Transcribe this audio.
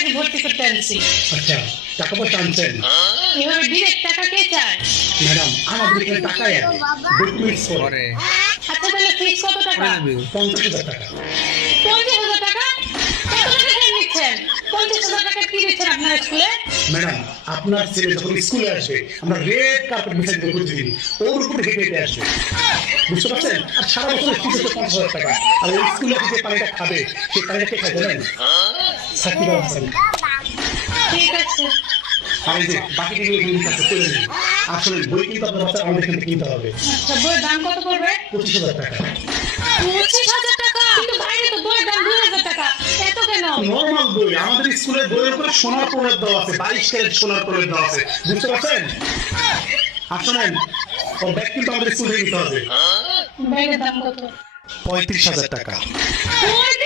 মেয়েটাকে ভর্তি করতে আনছি। আচ্ছা, টাকা পয়সা আনছেন? এভাবে ডিরেক্ট টাকা কে চায়? ম্যাডাম, আমাদের এখানে টাকাই আগে ডকুমেন্টস করে। আচ্ছা তাহলে ফিক্স কত টাকা? 50,000 টাকা। 50,000 টাকা? কত টাকা কেন নিচ্ছেন? 50,000 টাকা কি দিচ্ছেন আপনার স্কুলে? ম্যাডাম, আপনার ছেলে যখন স্কুলে আসবে আমরা রেড কার্পেট বিছাই দেবো প্রতিদিন, ওর উপরে হেঁটে হেঁটে আসবে, বুঝতে পারছেন? আর সারা বছর ফিস হচ্ছে 50,000 টাকা। আর ওই স্কুলে যে পানিটা খাবে সেই পানিটা কে খায় জানেন? সাকিব আল হাসান। ঠিক আছে। আর এই যে বাকি যেগুলো কাছে করে নিন। আসলে বই কিন্তু আপনার বাচ্চা আমাদের এখান থেকে কিনতে হবে। আচ্ছা বইয়ের দাম কত পড়বে? 25,000 টাকা। 25,000 টাকা? কিন্তু বাইরে তো বইয়ের দাম 2,000 টাকা। এত কেন? নরমাল বই, আমাদের স্কুলের বইয়ের উপরে সোনার প্রলেপ দেওয়া আছে, 22 ক্যারেট সোনার প্রলেপ দেওয়া আছে, বুঝতে পারছেন? আর শোনেন, ওর ব্যাগ কিন্তু আমাদের স্কুল থেকে নিতে হবে। ব্যাগের দাম কত? 35,000 টাকা। 35,000